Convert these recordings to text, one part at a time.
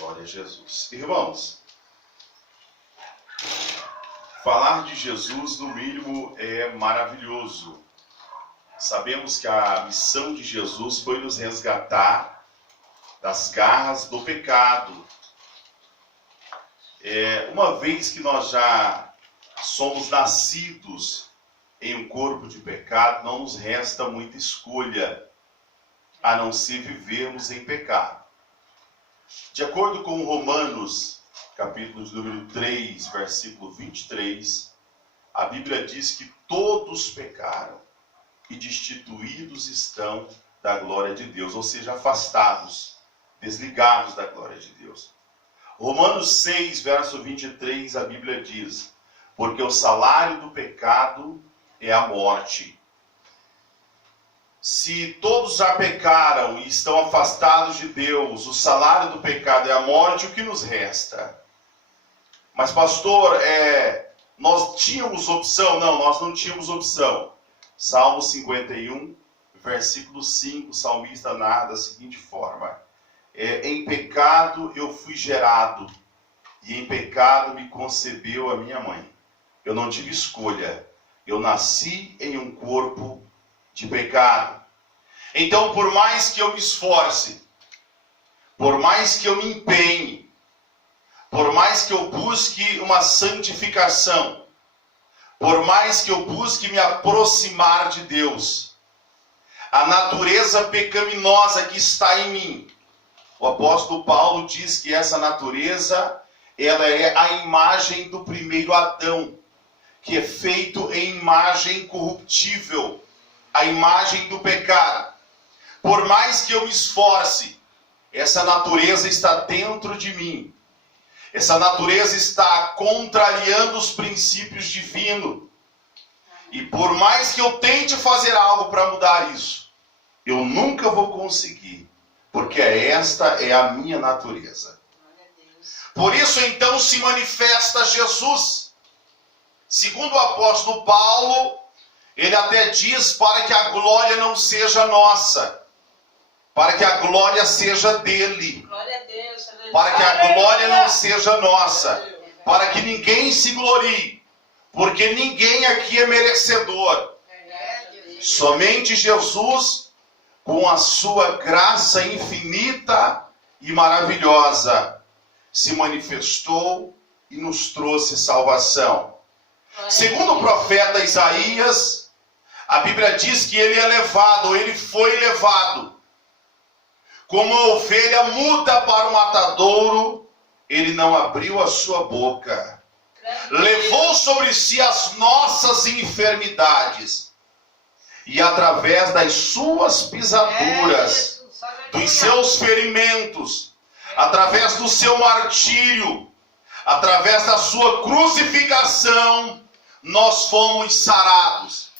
Glória a Jesus. Irmãos, falar de Jesus, no mínimo, é maravilhoso. Sabemos que a missão de Jesus foi nos resgatar das garras do pecado. Uma vez que nós já somos nascidos em um corpo de pecado, não nos resta muita escolha, a não ser vivermos em pecado. De acordo com Romanos, capítulo de número 3, versículo 23, a Bíblia diz que todos pecaram e destituídos estão da glória de Deus, ou seja, afastados, desligados da glória de Deus. Romanos 6, verso 23, a Bíblia diz: porque o salário do pecado é a morte. Se todos já pecaram e estão afastados de Deus, o salário do pecado é a morte, o que nos resta? Mas pastor, nós tínhamos opção? Não, nós não tínhamos opção. Salmo 51, versículo 5, o salmista narra da seguinte forma: em pecado eu fui gerado, e em pecado me concebeu a minha mãe. Eu não tive escolha, eu nasci em um corpo de pecado. Então, por mais que eu me esforce, por mais que eu me empenhe, por mais que eu busque uma santificação, por mais que eu busque me aproximar de Deus, a natureza pecaminosa que está em mim, o apóstolo Paulo diz que essa natureza, ela é a imagem do primeiro Adão, que é feito em imagem corruptível, a imagem do pecado. Por mais que eu me esforce, essa natureza está dentro de mim. Essa natureza está contrariando os princípios divinos. E por mais que eu tente fazer algo para mudar isso, eu nunca vou conseguir, porque esta é a minha natureza. Por isso então se manifesta Jesus. Segundo o apóstolo Paulo, ele até diz para que a glória não seja nossa, para que a glória seja dele. Glória a Deus, para que a glória não seja nossa, para que ninguém se glorie, porque ninguém aqui é merecedor. Somente Jesus, com a sua graça infinita e maravilhosa, se manifestou e nos trouxe salvação. Segundo o profeta Isaías, a Bíblia diz que ele é levado, ele foi levado. Como a ovelha muda para o matadouro, ele não abriu a sua boca. Levou sobre si as nossas enfermidades. E através das suas pisaduras, dos seus ferimentos, através do seu martírio, através da sua crucificação, nós fomos sarados.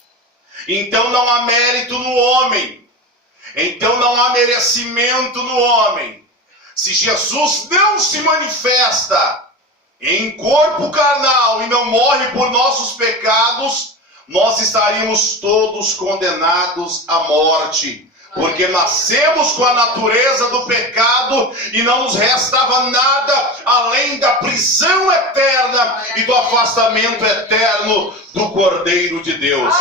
Então não há mérito no homem. Então não há merecimento no homem. Se Jesus não se manifesta em corpo carnal e não morre por nossos pecados, nós estaríamos todos condenados à morte. Porque nascemos com a natureza do pecado e não nos restava nada além da prisão eterna e do afastamento eterno do Cordeiro de Deus.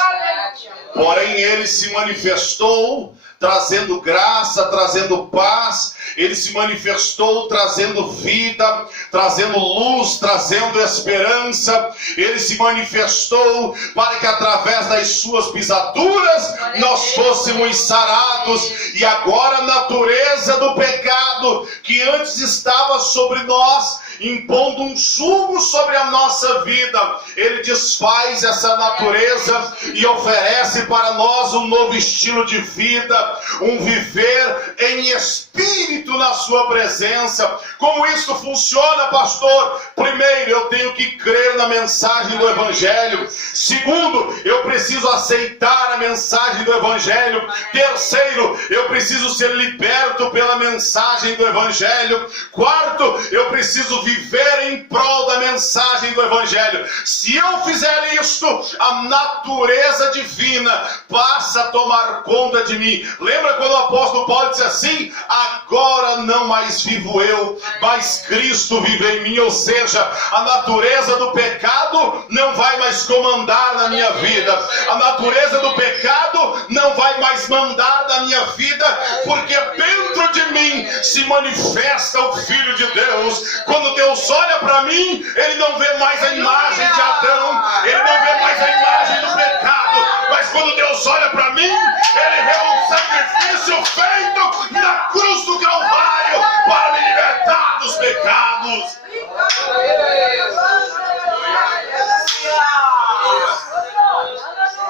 Porém, ele se manifestou trazendo graça, trazendo paz. Ele se manifestou trazendo vida, trazendo luz, trazendo esperança. Ele se manifestou para que através das suas pisaduras nós fôssemos sarados. E agora a natureza do pecado que antes estava sobre nós, impondo um jugo sobre a nossa vida, ele desfaz essa natureza e oferece para nós um novo estilo de vida, um viver em espírito na sua presença. Como isso funciona, pastor? Primeiro, eu tenho que crer na mensagem do Evangelho. Segundo, eu preciso aceitar a mensagem do Evangelho. Terceiro, eu preciso ser liberto pela mensagem do Evangelho. Quarto, eu preciso viver em prol da mensagem do Evangelho. Se eu fizer isto, a natureza divina passa a tomar conta de mim. Lembra quando o apóstolo Paulo disse assim: agora não mais vivo eu, mas Cristo vive em mim. Ou seja, a natureza do pecado não vai mais comandar na minha vida. A natureza do pecado não vai mais mandar na minha vida, porque dentro de mim se manifesta o Filho de Deus. Quando Deus olha para mim, Ele não vê mais a imagem de Adão, Ele não vê mais a imagem do pecado, mas quando Deus olha para mim, Ele vê um sacrifício feito na cruz do Calvário para me libertar dos pecados.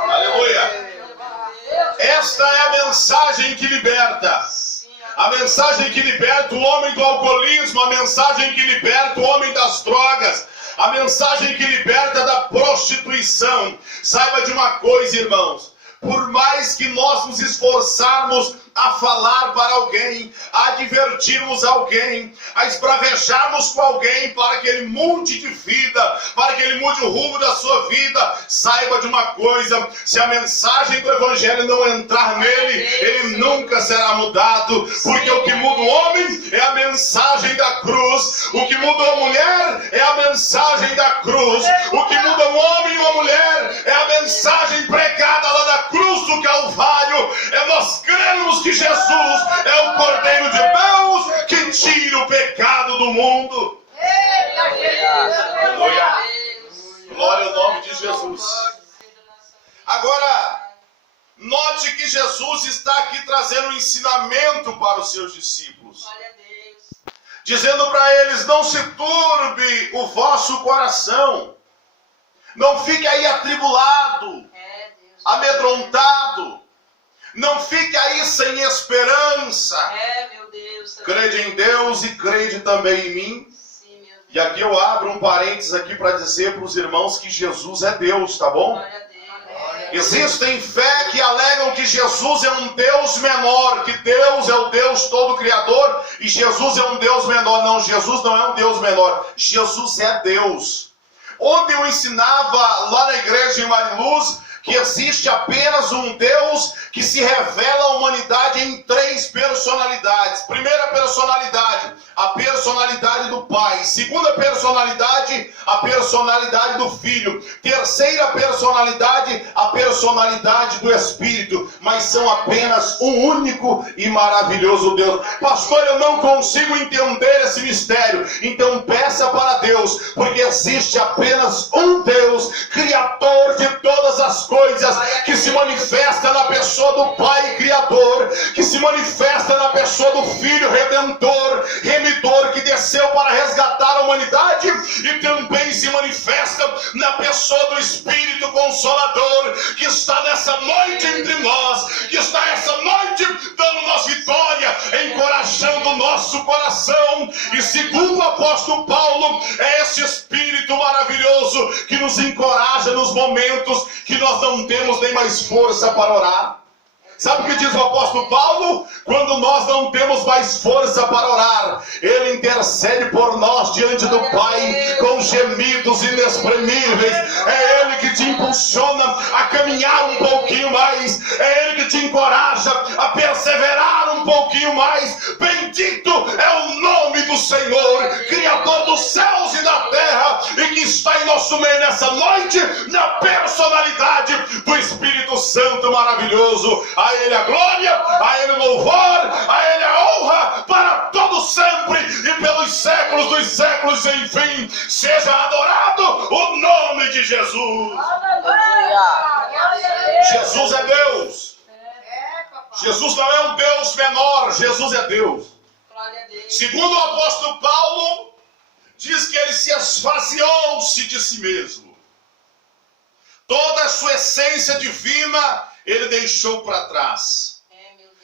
Aleluia. Esta é a mensagem que liberta. A mensagem que liberta o homem do alcoolismo, a mensagem que liberta o homem das drogas, a mensagem que liberta da prostituição. Saiba de uma coisa, irmãos. Por mais que nós nos esforçarmos a falar para alguém, a advertirmos alguém, a esbravejarmos com alguém para que ele mude de vida, para que ele mude o rumo da sua vida, saiba de uma coisa: se a mensagem do Evangelho não entrar nele, ele nunca será mudado, porque o que muda o homem é a mensagem da cruz, o que muda a mulher é a mensagem da cruz, o que muda um homem e uma mulher é a mensagem pregada lá da cruz do Calvário, é nós cremos que Jesus é o Cordeiro de Deus que tira o pecado do mundo. Aleluia. Glória ao nome de Jesus. Agora, note que Jesus está aqui trazendo um ensinamento para os seus discípulos, dizendo para eles: não se turbe o vosso coração, não fique aí atribulado, amedrontado, não fique aí sem esperança. Meu Deus. Crede em Deus e crede também em mim. Sim, meu Deus. E aqui eu abro um parênteses aqui para dizer para os irmãos que Jesus é Deus, tá bom? Glória a Deus. Existem fé que alegam que Jesus é um Deus menor, que Deus é o Deus todo criador e Jesus é um Deus menor. Não, Jesus não é um Deus menor, Jesus é Deus. Ontem eu ensinava lá na igreja em Mariluz que existe apenas um Deus que se revela à humanidade em 3 personalidades. Primeira personalidade, a personalidade do Pai. Segunda personalidade, a personalidade do Filho. Terceira personalidade, a personalidade do Espírito. Mas são apenas um único e maravilhoso Deus. Pastor, eu não consigo entender esse mistério. Então peça para Deus, porque existe apenas um Deus, Criador de todas as coisas, que se manifesta na pessoa do Pai Criador, que se manifesta na pessoa do Filho Redentor, Remidor, que desceu para resgatar a humanidade, e também se manifesta na pessoa do Espírito Consolador, que está nessa noite entre nós, que está essa noite dando-nos vitória, encorajando o nosso coração. E segundo o apóstolo Paulo, é esse Espírito maravilhoso que nos encoraja nos momentos que nós não temos nem mais força para orar. Sabe o que diz o apóstolo Paulo? Quando nós não temos mais força para orar, Ele intercede por nós diante do Pai com gemidos inexprimíveis. É Ele que te impulsiona a caminhar um pouquinho mais. É Ele que te encoraja a perseverar um pouquinho mais. Bendito é o nome do Senhor, Criador dos céus e da terra, e que está em nosso meio nessa noite, na personalidade do Espírito Santo maravilhoso. A Ele a glória, a Ele o louvor, a Ele a honra para todo sempre e pelos séculos dos séculos, enfim. Seja adorado o nome de Jesus. Jesus é Deus. Jesus não é um Deus menor, Jesus é Deus. Segundo o apóstolo Paulo, diz que ele se esvaziou-se de si mesmo. Toda a sua essência divina ele deixou para trás.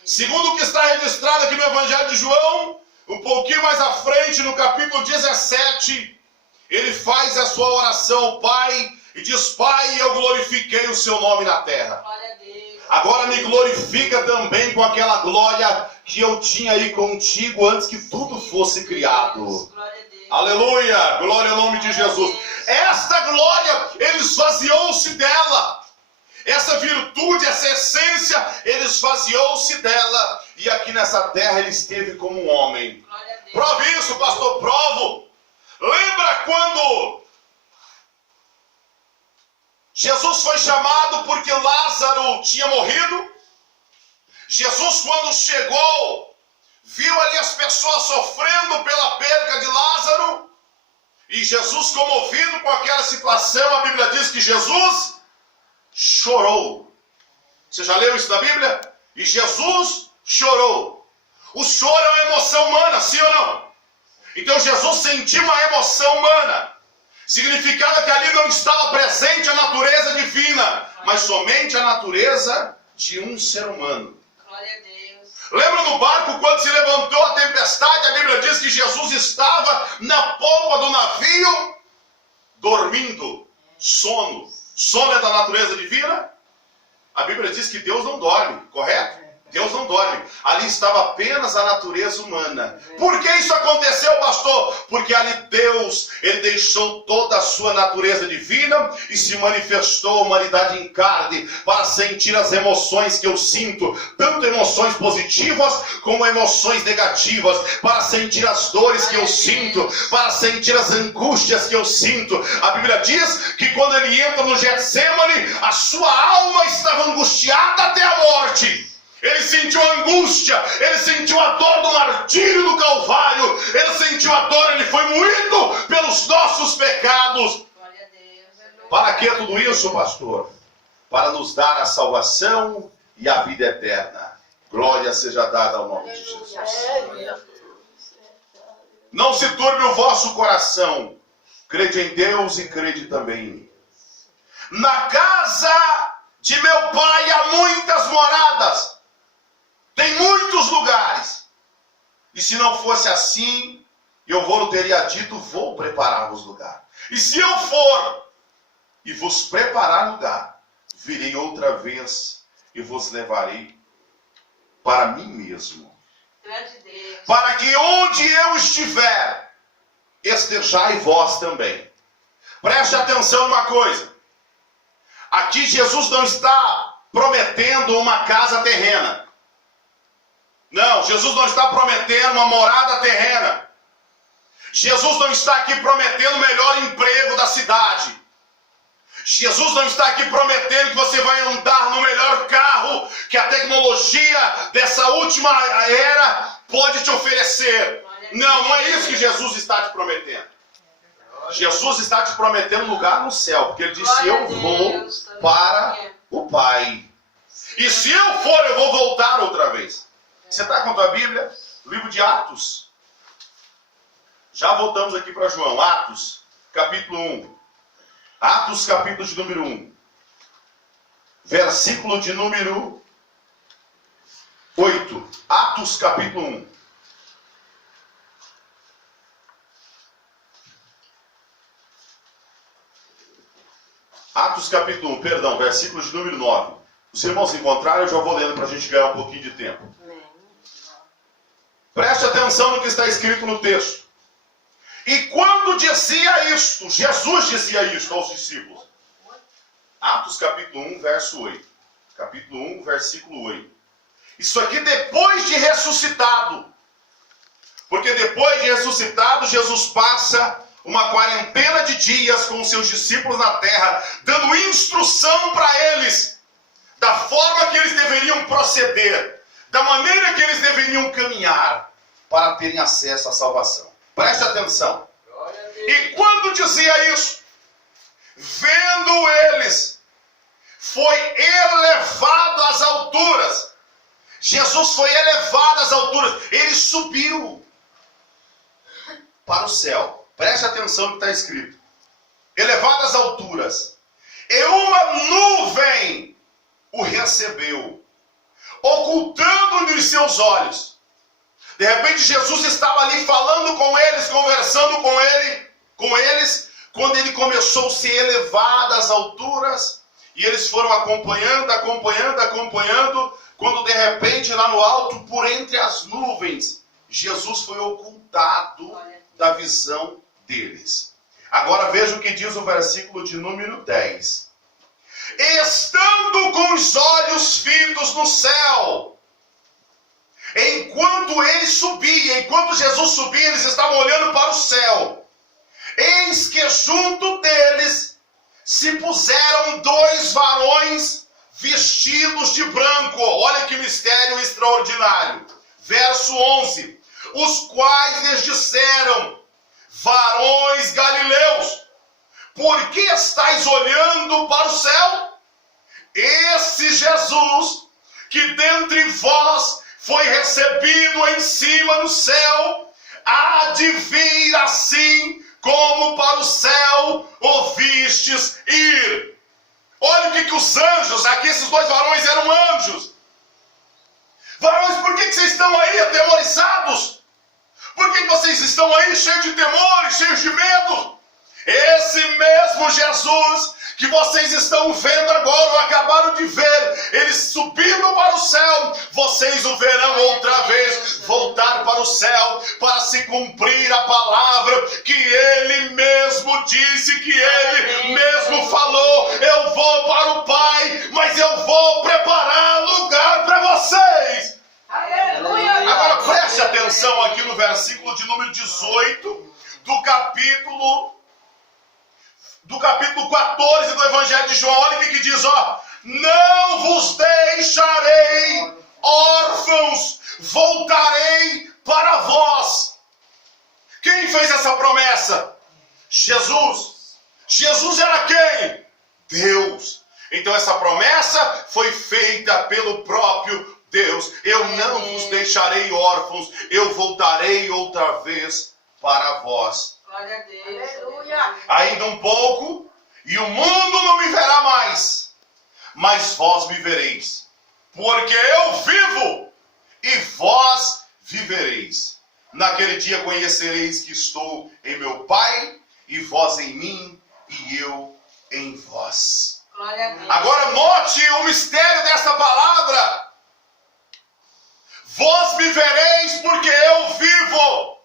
Segundo o que está registrado aqui no Evangelho de João, um pouquinho mais à frente, no capítulo 17, ele faz a sua oração ao Pai e diz: Pai, eu glorifiquei o seu nome na terra. Agora me glorifica também com aquela glória que eu tinha aí contigo antes que tudo fosse criado. Aleluia, glória ao nome de Jesus. Esta glória, ele esvaziou-se dela. Essa virtude, essa essência, ele esvaziou-se dela. e aqui nessa terra ele esteve como um homem. Glória a Deus. Prove isso, pastor, provo. Lembra quando Jesus foi chamado porque Lázaro tinha morrido? Jesus, quando chegou, viu ali as pessoas sofrendo pela perca de Lázaro, e Jesus, comovido com aquela situação, a Bíblia diz que Jesus chorou. Você já leu isso na Bíblia? E Jesus chorou. O choro é uma emoção humana, sim ou não? Então Jesus sentiu uma emoção humana. Significava que ali não estava presente a natureza divina, mas somente a natureza de um ser humano. Glória a Deus. Lembra no barco quando se levantou a tempestade? A Bíblia diz que Jesus estava na polpa do navio, dormindo, sono. Sono é da natureza divina? A Bíblia diz que Deus não dorme, correto? Deus não dorme. Ali estava apenas a natureza humana. Por que isso aconteceu, pastor? Porque ali Deus, ele deixou toda a sua natureza divina e se manifestou a humanidade em carne para sentir as emoções que eu sinto, tanto emoções positivas como emoções negativas, para sentir as dores que eu sinto, para sentir as angústias que eu sinto. A Bíblia diz que quando ele entra no Getsemane, a sua alma estava angustiada até a morte. Ele sentiu a angústia, ele sentiu a dor do martírio do Calvário, ele sentiu a dor, ele foi moído pelos nossos pecados. Glória a Deus. Para que tudo isso, pastor? Para nos dar a salvação e a vida eterna. Glória seja dada ao nome de Jesus. Não se turbe o vosso coração, crede em Deus e crede também em mim. Na casa de meu pai há muitas moradas. Tem muitos lugares. E se não fosse assim, eu vou teria dito, vou preparar-vos lugar. E se eu for e vos preparar lugar, virei outra vez e vos levarei para mim mesmo. Grande Deus. Para que onde eu estiver, estejai vós também. Preste atenção numa coisa. Aqui Jesus não está prometendo uma casa terrena. Não, Jesus não está prometendo uma morada terrena. Jesus não está aqui prometendo o melhor emprego da cidade. Jesus não está aqui prometendo que você vai andar no melhor carro que a tecnologia dessa última era pode te oferecer. Não, não é isso que Jesus está te prometendo. Jesus está te prometendo lugar no céu, porque ele disse, eu vou para o Pai. E se eu for, eu vou voltar outra vez. Você está com a tua Bíblia? Livro de Atos. Já voltamos aqui para João. Atos, capítulo 1. Atos, capítulo de número 1. Versículo de número 8. Atos, capítulo 1. Atos, capítulo 1, perdão, versículo de número 9. Os irmãos se encontraram, eu já vou lendo para a gente ganhar um pouquinho de tempo. Preste atenção no que está escrito no texto. E quando dizia isto, Jesus dizia isto aos discípulos. Atos capítulo 1, verso 8. Capítulo 1, versículo 8. Isso aqui depois de ressuscitado. Porque depois de ressuscitado, Jesus passa uma quarentena de dias com os seus discípulos na terra, dando instrução para eles, da forma que eles deveriam proceder, da maneira que eles deveriam caminhar para terem acesso à salvação. Preste atenção. E quando dizia isso, vendo eles, foi elevado às alturas. Jesus foi elevado às alturas. Ele subiu para o céu. Preste atenção no que está escrito. Elevado às alturas. E uma nuvem o recebeu, ocultando-lhe os seus olhos. De repente Jesus estava ali falando com eles, conversando com eles, quando ele começou a se elevar das alturas, e eles foram acompanhando, quando de repente lá no alto, por entre as nuvens, Jesus foi ocultado da visão deles. Agora veja o que diz o versículo de número 10. Estando com os olhos fitos no céu, Enquanto ele subia, enquanto Jesus subia, eles estavam olhando para o céu. Eis que junto deles se puseram 2 varões vestidos de branco. Olha que mistério extraordinário. Verso 11. Os quais lhes disseram: varões galileus, por que estáis olhando para o céu? Esse Jesus, que dentre vós foi recebido em cima no céu, há de vir assim como para o céu ouvistes ir. Olha o que os anjos, aqui esses 2 varões eram anjos. Varões, por que vocês estão aí atemorizados? Por que vocês estão aí cheios de temor e cheios de medo? Esse mesmo Jesus que vocês estão vendo agora, ou acabaram de ver, ele subindo para o céu, vocês o verão outra vez voltar para o céu, para se cumprir a palavra que ele mesmo disse, que ele mesmo falou: eu vou para o Pai, mas eu vou preparar lugar para vocês. Aleluia. Agora preste atenção aqui no versículo de número 18 do capítulo 14 do Evangelho de João. Olha o que diz, ó: não vos deixarei órfãos, voltarei para vós. Quem fez essa promessa? Jesus. Jesus era quem? Deus. Então essa promessa foi feita pelo próprio Deus. Eu não vos deixarei órfãos, eu voltarei outra vez para vós. Glória a Deus. Aleluia. Ainda um pouco, e o mundo não me verá mais, mas vós me vereis, porque eu vivo, e vós vivereis. Naquele dia conhecereis que estou em meu Pai, e vós em mim, e eu em vós. Glória a Deus. Agora note o mistério dessa palavra. Vós me vereis porque eu vivo.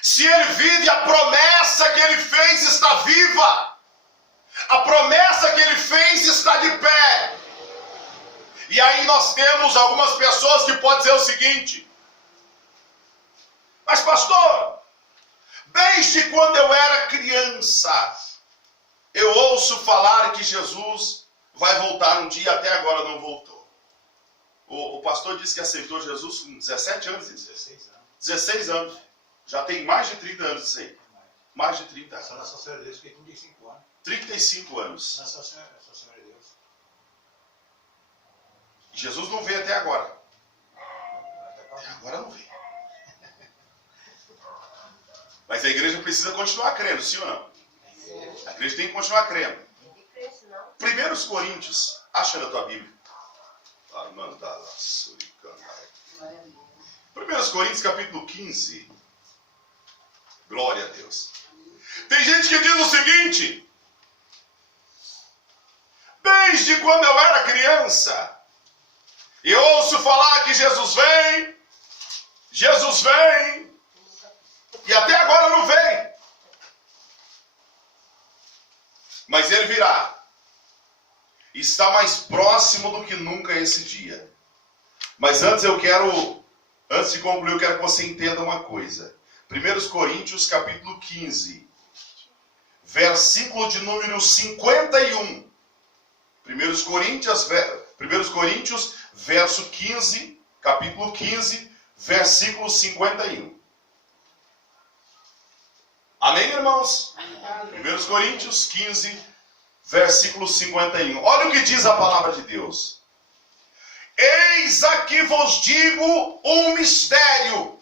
Se ele vive, a promessa que ele fez está viva. A promessa que ele fez está de pé. E aí nós temos algumas pessoas que podem dizer o seguinte: mas pastor, desde quando eu era criança, eu ouço falar que Jesus vai voltar um dia, até agora não voltou. O pastor disse que aceitou Jesus com 17 anos. 16 anos. Já tem mais de 30 anos isso aí. Mais de 30 anos. Só na Senhora de Deus fiquei 35 anos. 35 anos. Na Senhora de Deus. Jesus não veio até agora. Até agora não veio. Mas a igreja precisa continuar crendo, sim ou não? A igreja tem que continuar crendo. 1 Coríntios, acha na tua Bíblia. 1 Coríntios capítulo 15. Glória a Deus. Tem gente que diz o seguinte: desde quando eu era criança, eu ouço falar que Jesus vem, e até agora não vem. Mas ele virá. Está mais próximo do que nunca esse dia. Mas antes de concluir, eu quero que você entenda uma coisa. 1 Coríntios capítulo 15, versículo de número 51. 1 Coríntios, verso 15, capítulo 15, versículo 51. Amém, irmãos? 1 Coríntios 15, versículo 51. Olha o que diz a palavra de Deus. Eis aqui vos digo um mistério.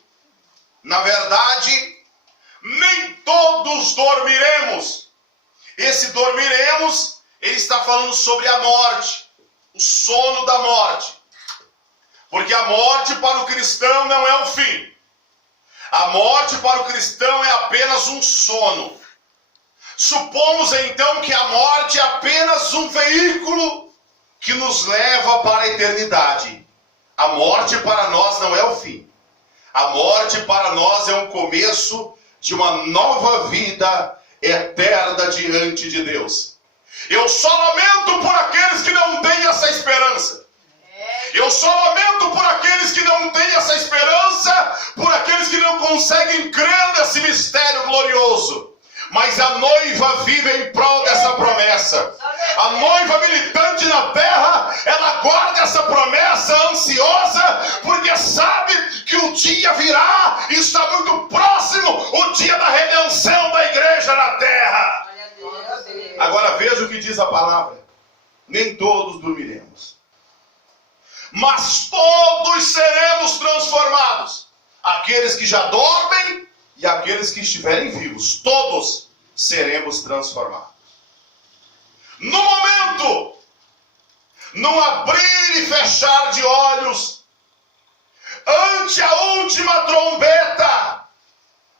Na verdade, nem todos dormiremos. Esse dormiremos, ele está falando sobre a morte, o sono da morte. Porque a morte para o cristão não é o fim. A morte para o cristão é apenas um sono. Supomos então que a morte é apenas um veículo que nos leva para a eternidade. A morte para nós não é o fim. A morte para nós é um começo de uma nova vida eterna diante de Deus. Eu só lamento por aqueles que não têm essa esperança. Eu só lamento por aqueles que não têm essa esperança, por aqueles que não conseguem crer nesse mistério glorioso. Mas a noiva vive em prol dessa promessa. A noiva militante na terra, ela guarda essa promessa ansiosa, porque sabe que o dia virá, e está muito próximo, o dia da redenção da igreja na terra. Agora veja o que diz a palavra. Nem todos dormiremos, mas todos seremos transformados. Aqueles que já dormem e aqueles que estiverem vivos, todos seremos transformados. No momento, num abrir e fechar de olhos, ante a última trombeta,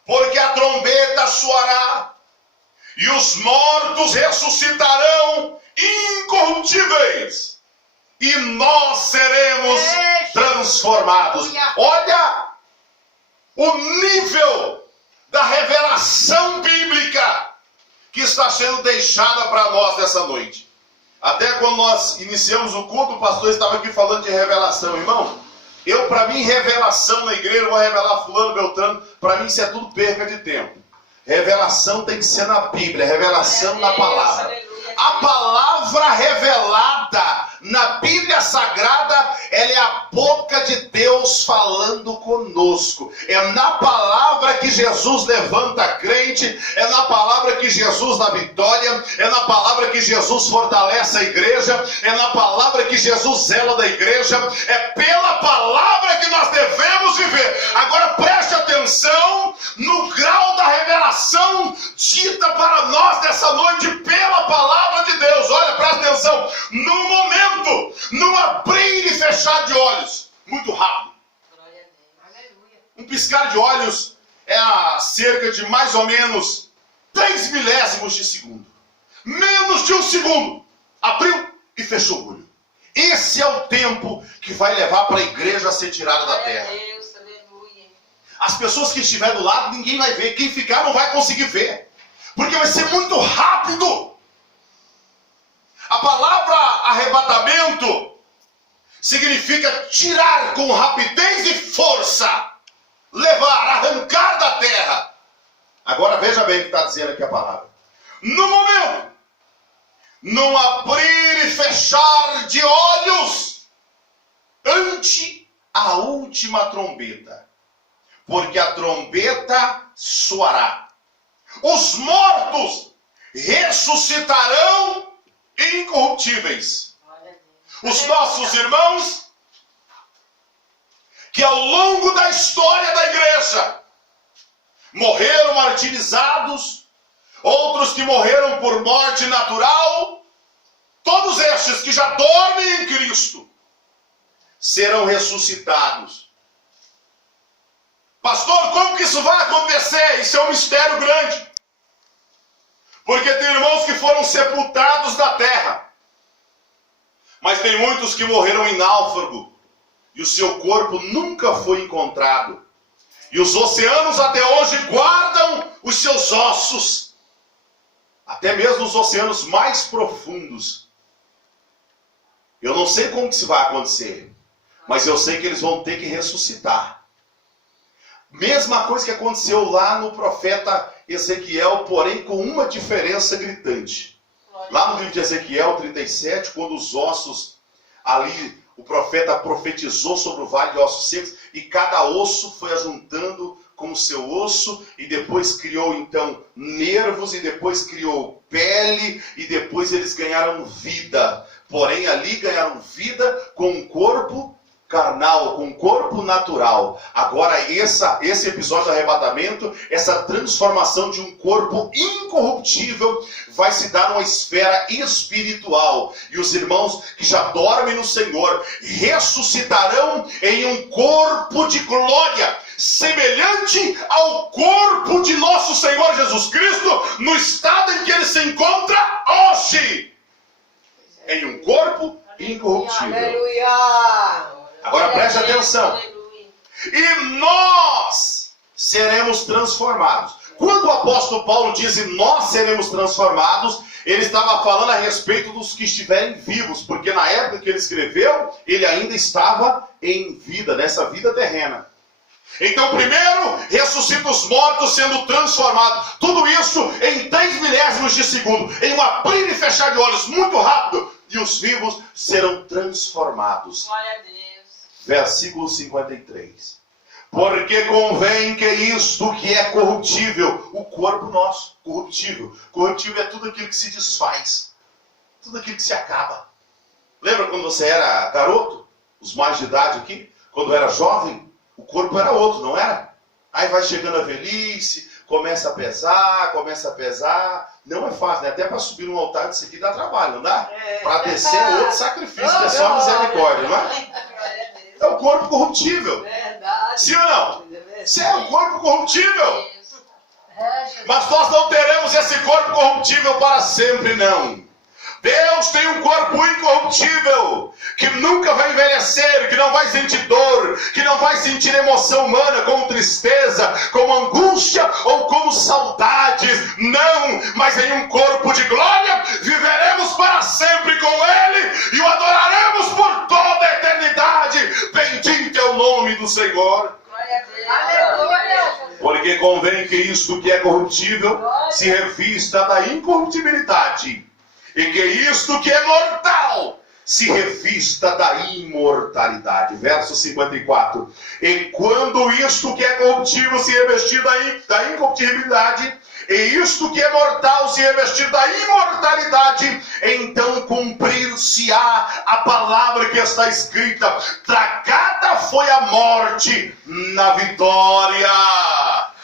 porque a trombeta soará, e os mortos ressuscitarão incorruptíveis, e nós seremos transformados. Olha o nível da revelação bíblica que está sendo deixada para nós nessa noite. Até quando nós iniciamos o culto, o pastor estava aqui falando de revelação. Irmão, para mim, revelação na igreja, eu vou revelar fulano, beltrano, para mim isso é tudo perca de tempo. Revelação tem que ser na Bíblia, revelação na palavra. A palavra revelada na Bíblia Sagrada, ela é a boca de Deus falando conosco. É na palavra que Jesus levanta a crente, é na palavra que Jesus dá vitória, é na palavra que Jesus fortalece a igreja, é na palavra que Jesus zela da igreja, é pela palavra que nós devemos viver. Agora preste atenção no grau da revelação dita para nós nessa noite pela palavra de Deus. Olha, presta atenção, no momento, no abrir e fechar de olhos, muito rápido. Um piscar de olhos é a cerca de mais ou menos 3 milésimos de segundo. Menos de um segundo. Abriu e fechou o olho. Esse é o tempo que vai levar para a igreja a ser tirada da terra. As pessoas que estiverem do lado, ninguém vai ver. Quem ficar não vai conseguir ver, porque vai ser muito rápido. A palavra arrebatamento significa tirar com rapidez e força, levar, arrancar da terra. Agora veja bem o que está dizendo aqui a palavra. No momento, num abrir e fechar de olhos, ante a última trombeta, porque a trombeta soará. Os mortos ressuscitarão incorruptíveis. Os nossos irmãos que ao longo da história da igreja morreram martirizados, outros que morreram por morte natural, todos estes que já dormem em Cristo serão ressuscitados. Pastor, como que isso vai acontecer? Isso é um mistério grande. Porque tem irmãos que foram sepultados na terra, mas tem muitos que morreram em náufrago, e o seu corpo nunca foi encontrado. E os oceanos até hoje guardam os seus ossos, até mesmo os oceanos mais profundos. Eu não sei como que isso vai acontecer, mas eu sei que eles vão ter que ressuscitar. Mesma coisa que aconteceu lá no profeta Ezequiel, porém com uma diferença gritante. Lá no livro de Ezequiel 37, quando os ossos, ali o profeta profetizou sobre o vale de ossos secos, e cada osso foi ajuntando com o seu osso, e depois criou então nervos, e depois criou pele, e depois eles ganharam vida. Porém ali ganharam vida com um corpo carnal, com um corpo natural. Agora esse episódio do arrebatamento, essa transformação de um corpo incorruptível vai se dar numa esfera espiritual. E os irmãos que já dormem no Senhor ressuscitarão em um corpo de glória, semelhante ao corpo de nosso Senhor Jesus Cristo, no estado em que ele se encontra hoje, em um corpo incorruptível. Aleluia! Agora preste atenção. E nós seremos transformados. Quando o apóstolo Paulo diz nós seremos transformados, Ele estava falando a respeito dos que estiverem vivos, porque na época que ele escreveu, ele ainda estava em vida, nessa vida terrena. Então, primeiro, ressuscita os mortos sendo transformados. Tudo isso em 3 milésimos de segundo, em um abrir e fechar de olhos muito rápido. E os vivos serão transformados. Glória a Deus. Versículo 53. Porque convém que isto que é corruptível, o corpo nosso, corruptível. Corruptível é tudo aquilo que se desfaz. Tudo aquilo que se acaba. Lembra quando você era garoto? Os mais de idade aqui? Quando era jovem? O corpo era outro, não era? Aí vai chegando a velhice, começa a pesar. Não é fácil, né? Até para subir no altar disso aqui dá trabalho, não dá? Para descer é outro sacrifício, que é só misericórdia, não é? É o corpo corruptível. Verdade. Sim ou não? Você é o corpo corruptível. É, Mas nós não teremos esse corpo corruptível para sempre, não. Deus tem um corpo incorruptível, que nunca vai envelhecer, que não vai sentir dor, que não vai sentir emoção humana, como tristeza, como angústia ou como saudades. Não, mas em um corpo de glória, viveremos para sempre com Ele e o adoraremos por toda a eternidade. Bendito é o nome do Senhor. glória a Deus. Aleluia. Porque convém que isto que é corruptível se revista da incorruptibilidade, e que isto que é mortal se revista da imortalidade. Verso 54. E quando isto que é corruptível se revestir da incorruptibilidade, e isto que é mortal se revestir da imortalidade, então cumprir-se-á a palavra que está escrita: tragada foi a morte na vitória.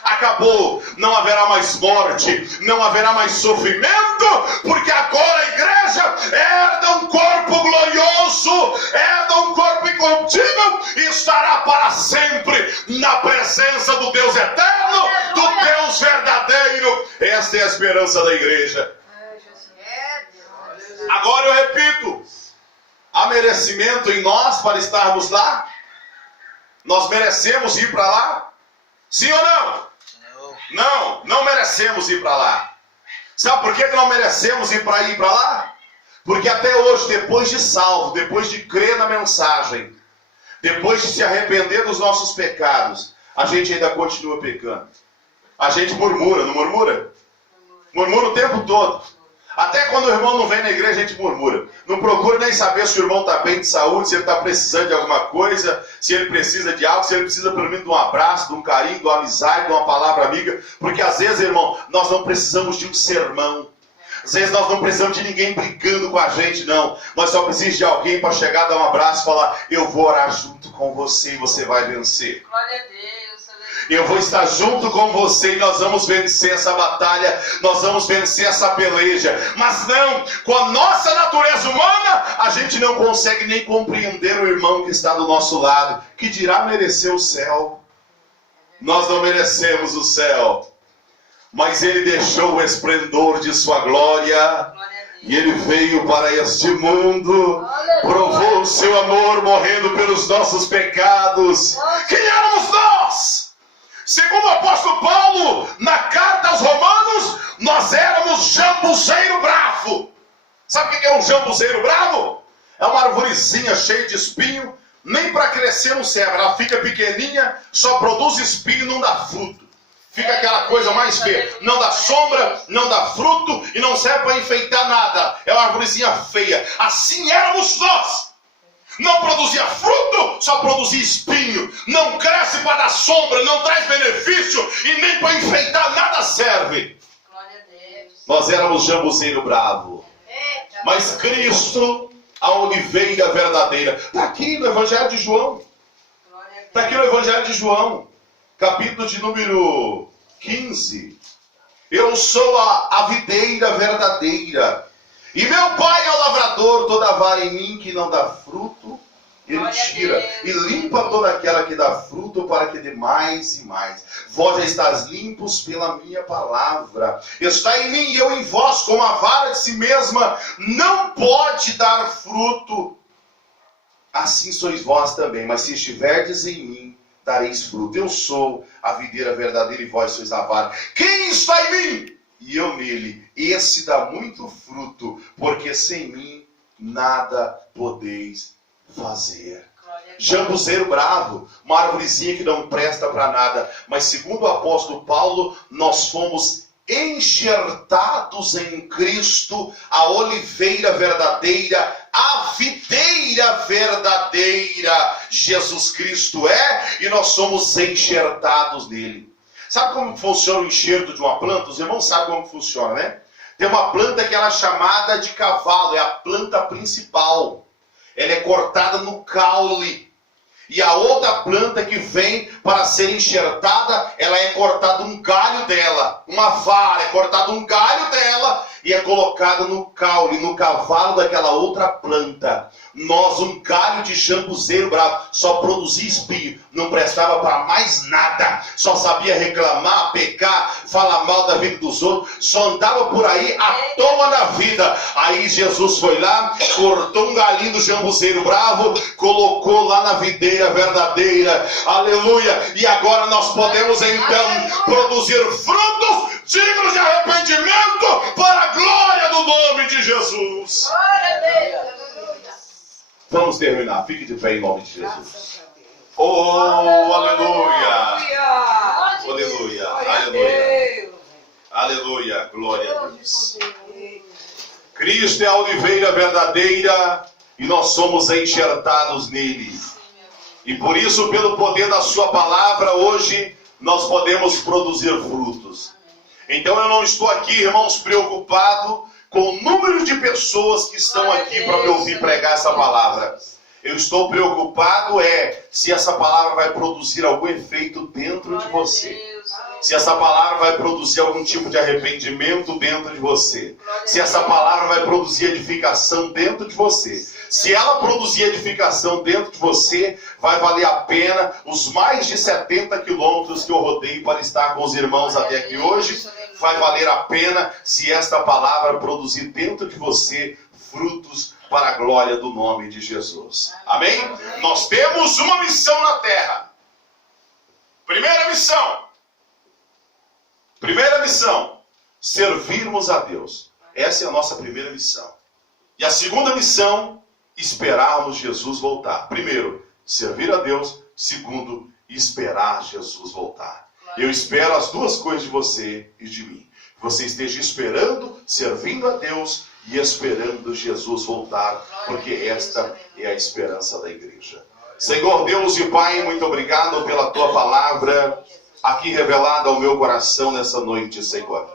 Acabou, não haverá mais morte, não haverá mais sofrimento, porque agora a igreja herda um corpo glorioso, herda um corpo incorruptível e estará para sempre na presença do Deus eterno, do Deus verdadeiro. Esta é a esperança da igreja. Agora eu repito, há merecimento em nós para estarmos lá? Nós merecemos ir para lá? Sim ou não? Não merecemos ir para lá. Sabe por que não merecemos ir para lá? Porque até hoje, depois de salvo, depois de crer na mensagem, depois de se arrepender dos nossos pecados, a gente ainda continua pecando. A gente murmura, não murmura? Murmura o tempo todo. Até quando o irmão não vem na igreja, a gente murmura. Não procura nem saber se o irmão está bem de saúde, se ele está precisando de alguma coisa, se ele precisa de algo, se ele precisa pelo menos de um abraço, de um carinho, de uma amizade, de uma palavra amiga. Porque às vezes, irmão, nós não precisamos de um sermão. Às vezes nós não precisamos de ninguém brigando com a gente, não. Nós só precisamos de alguém para chegar, dar um abraço e falar: eu vou orar junto com você e você vai vencer. Glória a Deus. Eu vou estar junto com você e nós vamos vencer essa batalha, nós vamos vencer essa peleja. Mas não, com a nossa natureza humana, a gente não consegue nem compreender o irmão que está do nosso lado, que dirá merecer o céu. Nós não merecemos o céu, mas Ele deixou o esplendor de sua glória, e Ele veio para este mundo, provou o seu amor morrendo pelos nossos pecados. Quem éramos nós? Segundo o apóstolo Paulo, na carta aos Romanos, nós éramos jambuzeiro bravo. Sabe o que é um jambuzeiro bravo? É uma arvorezinha cheia de espinho, nem para crescer não serve. Ela fica pequenininha, só produz espinho e não dá fruto. Fica aquela coisa mais feia. Não dá sombra, não dá fruto e não serve para enfeitar nada. É uma arvorezinha feia. Assim éramos nós. Não produzia fruto, só produzia espinho. Não cresce para dar sombra, não traz benefício e nem para enfeitar nada serve. Glória a Deus. Nós éramos jambuzeiro bravo. Mas Cristo, a oliveira verdadeira. Está aqui no Evangelho de João. Está aqui no Evangelho de João, capítulo de número 15. Eu sou a videira verdadeira. E meu pai é o lavrador. Toda vara em mim que não dá fruto, ele tira. E limpa toda aquela que dá fruto, para que dê mais e mais. Vós já estáis limpos pela minha palavra. Está em mim e eu em vós, como a vara de si mesma não pode dar fruto, assim sois vós também. Mas se estiverdes em mim, dareis fruto. Eu sou a videira verdadeira e vós sois a vara. Quem está em mim? e eu nele. Esse dá muito fruto, porque sem mim nada podeis fazer. Jambuzeiro bravo, uma árvorezinha que não presta para nada. Mas segundo o apóstolo Paulo, nós fomos enxertados em Cristo, a oliveira verdadeira, a videira verdadeira. Jesus Cristo é, e nós somos enxertados nele. Sabe como funciona o enxerto de uma planta? Os irmãos sabem como funciona, né? Tem uma planta que ela é chamada de cavalo, é a planta principal. Ela é cortada no caule. E a outra planta que vem para ser enxertada, ela é cortada um galho dela. Uma vara, é cortado um galho dela e é colocado no caule, no cavalo daquela outra planta. Nós, um galho de jambuzeiro bravo, só produzia espinho, não prestava para mais nada. Só sabia reclamar, pecar, falar mal da vida dos outros. Só andava por aí à toa na vida. Aí Jesus foi lá, cortou um galinho do jambuzeiro bravo, colocou lá na videira verdadeira. Aleluia! E agora nós podemos então produzir frutos dignos de arrependimento para a glória do nome de Jesus. Glória a Deus. Vamos terminar. Fique de pé em nome de Jesus. Oh, aleluia! Aleluia! Aleluia! Aleluia! Glória a Deus. Cristo é a oliveira verdadeira e nós somos enxertados nele. E por isso, pelo poder da sua palavra, hoje nós podemos produzir frutos. Então eu não estou aqui, irmãos, preocupado com o número de pessoas que estão aqui para me ouvir pregar essa palavra. Eu estou preocupado se essa palavra vai produzir algum efeito dentro de você. Se essa palavra vai produzir algum tipo de arrependimento dentro de você. Se essa palavra vai produzir edificação dentro de você. Se ela produzir edificação dentro de você, vai valer a pena os mais de 70 quilômetros que eu rodei para estar com os irmãos até aqui hoje. Vai valer a pena se esta palavra produzir dentro de você frutos para a glória do nome de Jesus. Amém? Nós temos uma missão na terra. Primeira missão, servirmos a Deus. Essa é a nossa primeira missão. E a segunda missão, esperarmos Jesus voltar. Primeiro, servir a Deus. Segundo, esperar Jesus voltar. Eu espero as duas coisas de você e de mim. Que você esteja esperando, servindo a Deus e esperando Jesus voltar, porque esta é a esperança da igreja. Senhor Deus e Pai, muito obrigado pela tua palavra aqui revelada ao meu coração nessa noite, Senhor.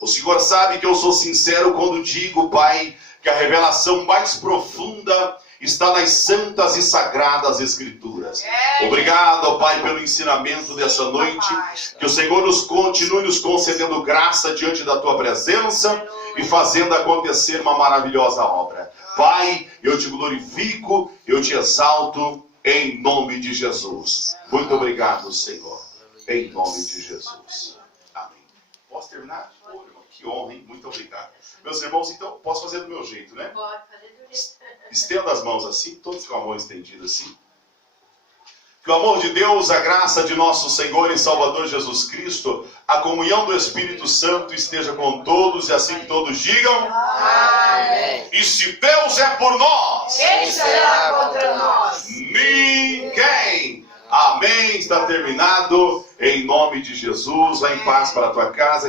O Senhor sabe que eu sou sincero quando digo, Pai, que a revelação mais profunda está nas santas e sagradas Escrituras. Obrigado, ó Pai, pelo ensinamento dessa noite. Que o Senhor continue nos concedendo graça diante da Tua presença e fazendo acontecer uma maravilhosa obra. Pai, eu te glorifico, eu te exalto em nome de Jesus. Muito obrigado, Senhor, em nome de Jesus. Amém. Posso terminar? Que honra, hein? Muito obrigado. Meus irmãos, então, posso fazer do meu jeito, né? Pode fazer do jeito. Estenda as mãos assim, todos com a mão estendida assim. Que o amor de Deus, a graça de nosso Senhor e Salvador Jesus Cristo, a comunhão do Espírito Santo esteja com todos, e assim que todos digam: Amém. E se Deus é por nós, Quem será contra nós? ninguém. Amém. Está terminado. Em nome de Jesus, vá em paz para a tua casa.